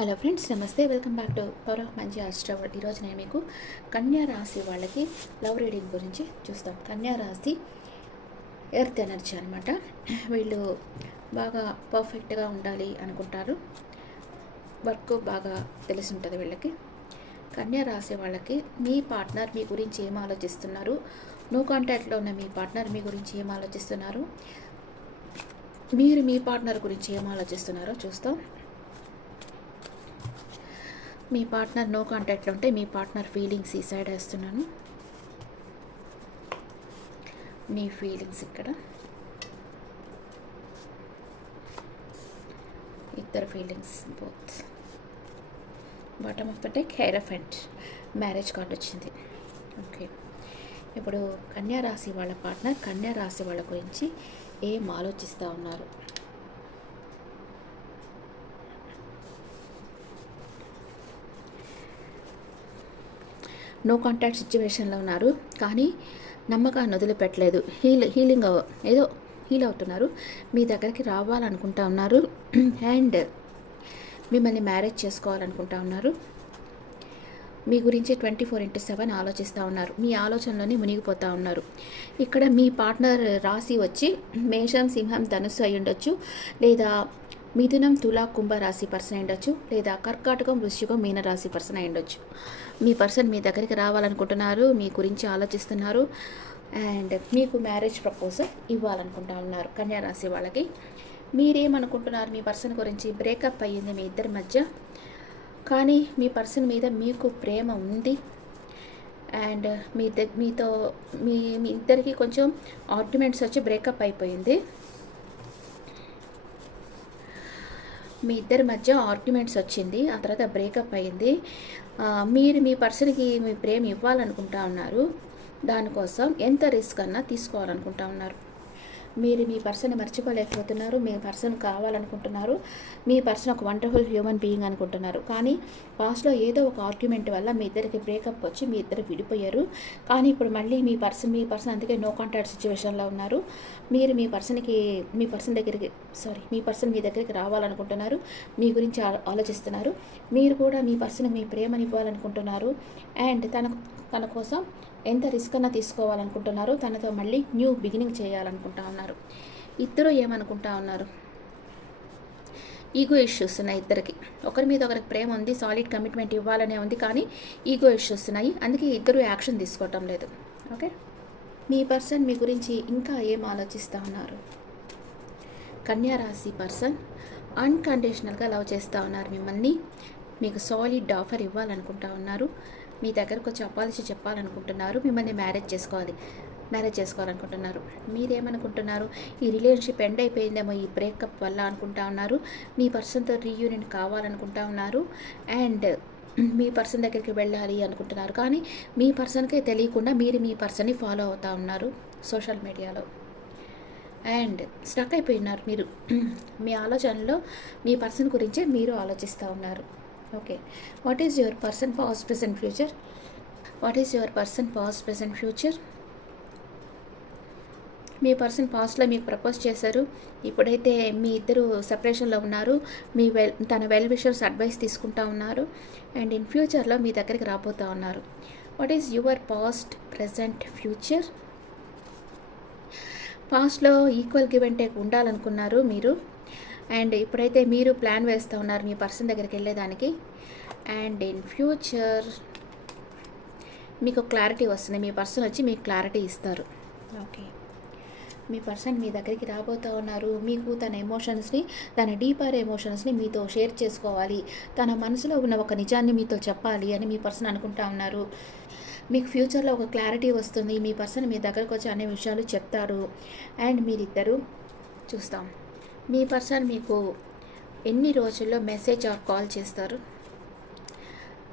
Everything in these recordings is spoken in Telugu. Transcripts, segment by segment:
హలో ఫ్రెండ్స్, నమస్తే. Welcome back to power of మంచి ఆస్ట్రావర్. ఈరోజు నేను మీకు కన్యా రాశి వాళ్ళకి లవ్ రీడింగ్ గురించి చూస్తాం. కన్యా రాశి ఎర్త్ ఎనర్జీ అనమాట. వీళ్ళు బాగా పర్ఫెక్ట్గా ఉండాలి అనుకుంటారు. వర్క్ బాగా తెలిసి ఉంటుంది వీళ్ళకి. కన్యా రాశి వాళ్ళకి మీ పార్ట్నర్ మీ గురించి ఏం ఆలోచిస్తున్నారు, నో కాంటాక్ట్లో ఉన్న మీ పార్ట్నర్ మీ గురించి ఏం ఆలోచిస్తున్నారు, మీరు మీ పార్ట్నర్ గురించి ఏం ఆలోచిస్తున్నారో చూస్తాం. మీ పార్ట్నర్ నో కాంటాక్ట్లో ఉంటే మీ పార్ట్నర్ ఫీలింగ్స్ ఈ సైడ్ వేస్తున్నాను. మీ ఫీలింగ్స్ ఇక్కడ, ఇద్దరు feelings both. Bottom of the deck hierophant marriage card వచ్చింది. ఓకే, ఇప్పుడు కన్యా రాశి వాళ్ళ పార్ట్నర్ కన్యా రాశి వాళ్ళ గురించి ఏం ఆలోచిస్తూ ఉన్నారు? నో కాంటాక్ట్ సిచ్యువేషన్లో ఉన్నారు, కానీ నమ్మకాన్ని వదిలిపెట్టలేదు. హీలింగ్ ఏదో హీల్ అవుతున్నారు. మీ దగ్గరికి రావాలనుకుంటా ఉన్నారు అండ్ మిమ్మల్ని మ్యారేజ్ చేసుకోవాలనుకుంటా ఉన్నారు. మీ గురించి 24/7 ఆలోచిస్తూ ఉన్నారు. మీ ఆలోచనలోనే మునిగిపోతూ ఉన్నారు. ఇక్కడ మీ పార్ట్నర్ రాశి వచ్చి మేషం, సింహం, ధనుస్సు అయి ఉండొచ్చు, లేదా మిథునం, తులా, కుంభ రాశి పర్సన్ అయి ఉండొచ్చు, లేదా కర్కాటకం, వృశ్చికం, మీన రాశి పర్సన్ అయి ఉండొచ్చు. మీ పర్సన్ మీ దగ్గరికి రావాలనుకుంటున్నారు, మీ గురించి ఆలోచిస్తున్నారు అండ్ మీకు మ్యారేజ్ ప్రపోజల్ ఇవ్వాలనుకుంటా ఉన్నారు. కన్యా రాశి వాళ్ళకి మీరేమనుకుంటున్నారు? మీ పర్సన్ గురించి బ్రేకప్ అయ్యింది మీ ఇద్దరి మధ్య, కానీ మీ పర్సన్ మీద మీకు ప్రేమ ఉంది అండ్ మీతో మీ ఇద్దరికి కొంచెం ఆర్గ్యుమెంట్స్ వచ్చి బ్రేకప్ అయిపోయింది. మీ ఇద్దరి మధ్య ఆర్గ్యుమెంట్స్ వచ్చింది, ఆ తర్వాత బ్రేకప్ అయింది. మీరు మీ పర్సన్కి మీ ప్రేమ ఇవ్వాలనుకుంటా ఉన్నారు. దానికోసం ఎంత రిస్క్ అన్నా తీసుకోవాలనుకుంటా ఉన్నారు. మీరు మీ పర్సన్ మర్చిపోలేకపోతున్నారు. మీ పర్సన్ కావాలనుకుంటున్నారు. మీ పర్సన్ ఒక వండర్ఫుల్ హ్యూమన్ బీయింగ్ అనుకుంటున్నారు. కానీ పాస్ట్లో ఏదో ఒక ఆర్గ్యుమెంట్ వల్ల మీ ఇద్దరికి బ్రేకప్ వచ్చి మీ ఇద్దరు విడిపోయారు. కానీ ఇప్పుడు మళ్ళీ మీ పర్సన్ అందుకే నో కాంటాక్ట్ సిచ్యువేషన్లో ఉన్నారు. మీరు మీ పర్సన్ మీ దగ్గరికి రావాలనుకుంటున్నారు. మీ గురించి ఆలోచిస్తున్నారు. మీరు కూడా మీ పర్సన్కి మీ ప్రేమని ఇవ్వాలనుకుంటున్నారు అండ్ తన కోసం ఎంత రిస్క్ అన్నా తీసుకోవాలనుకుంటున్నారు. తనతో మళ్ళీ న్యూ బిగినింగ్ చేయాలనుకుంటా ఉన్నారు. ఇద్దరు ఏమనుకుంటా ఉన్నారు? ఈగో ఇష్యూస్ ఉన్నాయి ఇద్దరికి. ఒకరి మీద ఒకరికి ప్రేమ ఉంది, సాలిడ్ కమిట్మెంట్ ఇవ్వాలనే ఉంది, కానీ ఈగో ఇష్యూస్ ఉన్నాయి. అందుకే ఇద్దరు యాక్షన్ తీసుకోవటం లేదు. ఓకే, మీ పర్సన్ మీ గురించి ఇంకా ఏం ఆలోచిస్తూ ఉన్నారు? కన్యా రాశి పర్సన్ అన్కండిషనల్గా లవ్ చేస్తూ ఉన్నారు మిమ్మల్ని. మీకు సాలిడ్ ఆఫర్ ఇవ్వాలనుకుంటా ఉన్నారు. మీ దగ్గరకు వచ్చి చెప్పాలనుకుంటున్నారు. మిమ్మల్ని మ్యారేజ్ చేసుకోవాలనుకుంటున్నారు. మీరేమనుకుంటున్నారు? ఈ రిలేషన్షిప్ ఎండ్ అయిపోయిందేమో ఈ బ్రేకప్ వల్ల అనుకుంటా ఉన్నారు. మీ పర్సన్తో రీయూనియన్ కావాలనుకుంటా ఉన్నారు అండ్ మీ పర్సన్ దగ్గరికి వెళ్ళాలి అనుకుంటున్నారు. కానీ మీ పర్సన్కే తెలియకుండా మీరు మీ పర్సన్ని ఫాలో అవుతూ ఉన్నారు సోషల్ మీడియాలో అండ్ స్టక్ అయిపోయినారు. మీరు మీ ఆలోచనలో మీ పర్సన్ గురించే మీరు ఆలోచిస్తూ ఉన్నారు. Okay, what is your person past present future? Me person పాస్ట్లో మీకు ప్రపోజ్ చేశారు. ఇప్పుడైతే మీ ఇద్దరు సెపరేషన్లో ఉన్నారు. తన వెల్ విషర్స్ అడ్వైస్ తీసుకుంటా ఉన్నారు అండ్ ఇన్ ఫ్యూచర్లో మీ దగ్గరికి రాబోతూ ఉన్నారు. What is your past present future? పాస్ట్లో ఈక్వల్ గివ్ అండ్ టేక్ ఉండాలనుకున్నారు మీరు అండ్ ఇప్పుడైతే మీరు ప్లాన్ వేస్తూ ఉన్నారు మీ పర్సన్ దగ్గరికి వెళ్ళేదానికి అండ్ ఇన్ ఫ్యూచర్ మీకు క్లారిటీ వస్తుంది. మీ పర్సన్ వచ్చి మీకు క్లారిటీ ఇస్తారు. ఓకే, మీ పర్సన్ మీ దగ్గరికి రాబోతూ ఉన్నారు. మీకు తన డీపర్ ఎమోషన్స్ని మీతో షేర్ చేసుకోవాలి, తన మనసులో ఉన్న ఒక నిజాన్ని మీతో చెప్పాలి అని మీ పర్సన్ అనుకుంటా ఉన్నారు. మీకు ఫ్యూచర్లో ఒక క్లారిటీ వస్తుంది. మీ పర్సన్ మీ దగ్గరకు వచ్చి అనే విషయాలు చెప్తారు అండ్ మీరిద్దరు చూస్తాం. మీ పర్సన్ మీకు ఎన్ని రోజుల్లో మెసేజ్ ఆర్ కాల్ చేస్తారు?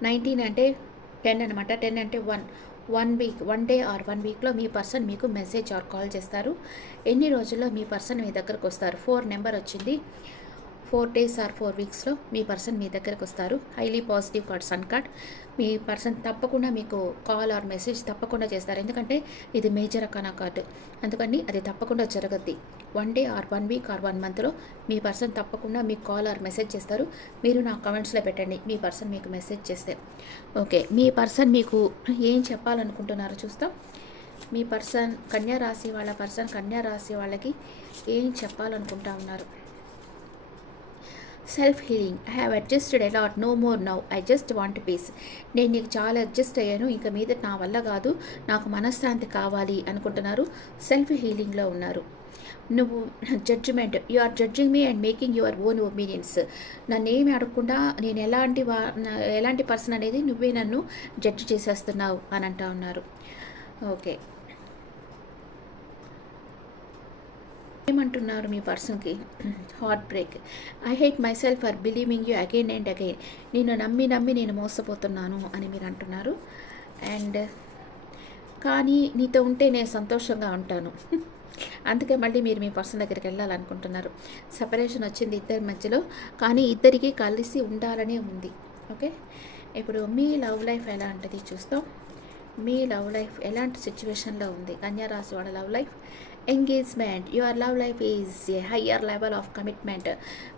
19 అంటే 10 అనమాట. 10 అంటే 1 వీక్, 1 డే ఆర్ 1 వీక్లో మీ పర్సన్ మీకు మెసేజ్ ఆర్ కాల్ చేస్తారు. ఎన్ని రోజుల్లో మీ పర్సన్ మీ దగ్గరకు వస్తారు? 4 నెంబర్ వచ్చింది. 4 days ఆర్ 4 వీక్స్లో మీ పర్సన్ మీ దగ్గరకు వస్తారు. Highly positive card, sun card. మీ పర్సన్ తప్పకుండా మీకు కాల్ ఆర్ మెసేజ్ తప్పకుండా చేస్తారు. ఎందుకంటే ఇది మేజర్ అకానా కార్డు, అందుకని అది తప్పకుండా జరగద్ది. 1 డే ఆర్ 1 వీక్ ఆర్ 1 మంత్లో మీ పర్సన్ తప్పకుండా మీకు కాల్ ఆర్ మెసేజ్ చేస్తారు. మీరు నా కామెంట్స్లో పెట్టండి మీ పర్సన్ మీకు మెసేజ్ చేస్తే. ఓకే, మీ పర్సన్ మీకు ఏం చెప్పాలనుకుంటున్నారో చూస్తాం. మీ పర్సన్ కన్యా రాశి వాళ్ళ పర్సన్ కన్యా రాశి వాళ్ళకి ఏం చెప్పాలనుకుంటా ఉన్నారు. Self healing, I have adjusted a lot, no more now, I just want peace. నేను నీకు చాలా అడ్జస్ట్ అయ్యాను, ఇంకా మీద నా వల్ల కాదు, నాకు మనశ్శాంతి కావాలి అనుకుంటున్నారు. సెల్ఫ్ హీలింగ్లో ఉన్నారు. నువ్వు judgement, you are judging me and making your own opinions. నన్ను ఏమి అడగకుండా నేను ఎలాంటి పర్సన్ అనేది నువ్వే నన్ను జడ్జి చేసేస్తున్నావు అని అంటా ఉన్నారు. ఓకే, ఏమంటున్నారు మీ పర్సన్కి? Heart break, I hate my self for believing you again and again. నేను నమ్మి నేను మోసపోతున్నాను అని మీరు అంటున్నారు. అండ్ కానీ నీతో ఉంటే నేను సంతోషంగా ఉంటాను. అందుకే మళ్ళీ మీరు మీ పర్సన్ దగ్గరికి వెళ్ళాలనుకుంటున్నారు. సెపరేషన్ వచ్చింది ఇద్దరి మధ్యలో, కానీ ఇద్దరికి కలిసి ఉండాలనే ఉంది. ఓకే, ఇప్పుడు మీ లవ్ లైఫ్ ఎలా ఉంటుంది చూస్తాం. మీ లవ్ లైఫ్ ఎలాంటి సిచ్యువేషన్లో ఉంది? కన్యా రాశి వాళ్ళ love life engagement, your love life is a higher level of commitment.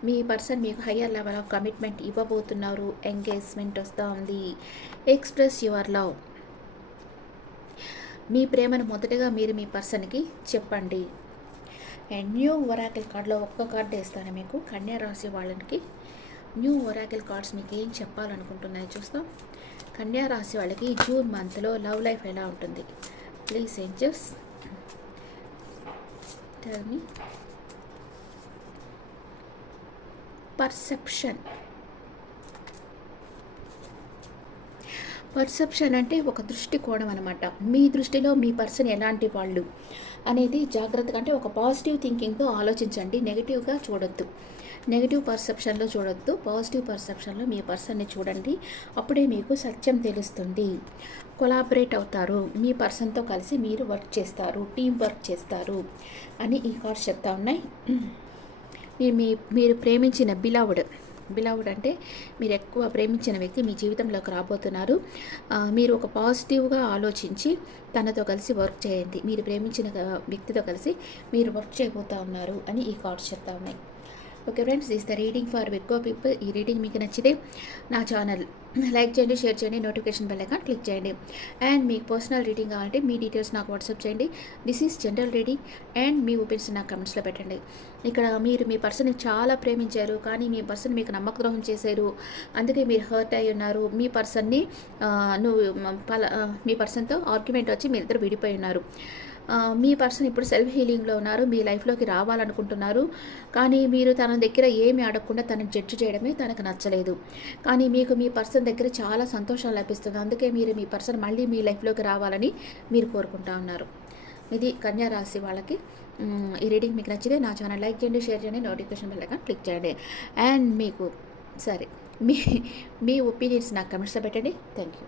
Me person మీకు హయ్యర్ లెవెల్ ఆఫ్ కమిట్మెంట్ ఇవ్వబోతున్నారు. ఎంగేజ్మెంట్ వస్తూ ఉంది. ఎక్స్ప్రెస్ యువర్ లవ్, మీ ప్రేమను మొదటగా మీరు మీ పర్సన్కి చెప్పండి. అండ్ న్యూ ఒరాకిల్ కార్డ్లో ఒక్క కార్డు వేస్తాను మీకు. కన్యా రాశి వాళ్ళకి న్యూ ఒరాకిల్ కార్డ్స్ మీకు ఏం చెప్పాలనుకుంటున్నాయి చూస్తాం. కన్యా రాశి వాళ్ళకి జూన్ మంత్లో లవ్ లైఫ్ ఎలా ఉంటుంది? Please angels tell me. Perception అంటే ఒక దృష్టికోణం అనమాట. మీ దృష్టిలో మీ పర్సన్ ఎలాంటి వాళ్ళు అనేది జాగ్రత్తగా, అంటే ఒక పాజిటివ్ థింకింగ్తో ఆలోచించండి. నెగిటివ్గా చూడొద్దు, నెగిటివ్ పర్సెప్షన్లో చూడొద్దు. పాజిటివ్ పర్సెప్షన్లో మీ పర్సన్ని చూడండి. అప్పుడే మీకు సత్యం తెలుస్తుంది. కొలాబరేట్ అవుతారు, మీ పర్సన్తో కలిసి మీరు వర్క్ చేస్తారు, టీం వర్క్ చేస్తారు అని ఈ కార్డ్స్ చెప్తా ఉన్నాయి. మీరు ప్రేమించిన బిలవుడ్ అంటే మీరు ఎక్కువ ప్రేమించిన వ్యక్తి మీ జీవితంలోకి రాబోతున్నారు. మీరు ఒక పాజిటివ్గా ఆలోచించి తనతో కలిసి వర్క్ చేయండి. మీరు ప్రేమించిన వ్యక్తితో కలిసి మీరు వర్క్ చేయబోతూ ఉన్నారు అని ఈ కార్డ్స్ చెప్తా ఉన్నాయి. Okay friends, this the reading for Virgo people. ఈ రీడింగ్ మీకు నచ్చితే నా ఛానల్ లైక్ చేయండి, షేర్ చేయండి, నోటిఫికేషన్ బెల్ ఐకాన్ క్లిక్ చేయండి. అండ్ మీకు పర్సనల్ రీడింగ్ కావాలంటే మీ డీటెయిల్స్ నాకు వాట్సాప్ చేయండి. This is general reading and me opinions నాకు కమెంట్స్లో పెట్టండి. ఇక్కడ మీరు మీ పర్సన్ని చాలా ప్రేమించారు, కానీ మీ పర్సన్ మీకు నమ్మక ద్రోహం చేశారు, అందుకే మీరు హర్ట్ అయి ఉన్నారు. మీ పర్సన్ని మీ పర్సన్తో ఆర్గ్యుమెంట్ వచ్చి మీ ఇద్దరు విడిపోయి ఉన్నారు. మీ పర్సన్ ఇప్పుడు సెల్ఫ్ హీలింగ్లో ఉన్నారు, మీ లైఫ్లోకి రావాలనుకుంటున్నారు. కానీ మీరు తన దగ్గర ఏమి అడగకుండా తనని జడ్జి చేయడమే తనకు నచ్చలేదు. కానీ మీకు మీ పర్సన్ దగ్గర చాలా సంతోషం లభిస్తుంది, అందుకే మీరు మీ పర్సన్ మళ్ళీ మీ లైఫ్లోకి రావాలని మీరు కోరుకుంటా ఉన్నారు. ఇది కన్యా రాశి వాళ్ళకి. ఈ రీడింగ్ మీకు నచ్చితే నా ఛానల్ లైక్ చేయండి, షేర్ చేయండి, నోటిఫికేషన్ బెల్ ఐకాన్ క్లిక్ చేయండి. అండ్ మీకు మీ ఒపీనియన్స్ నాకు కమెంట్స్లో పెట్టండి. Thank you.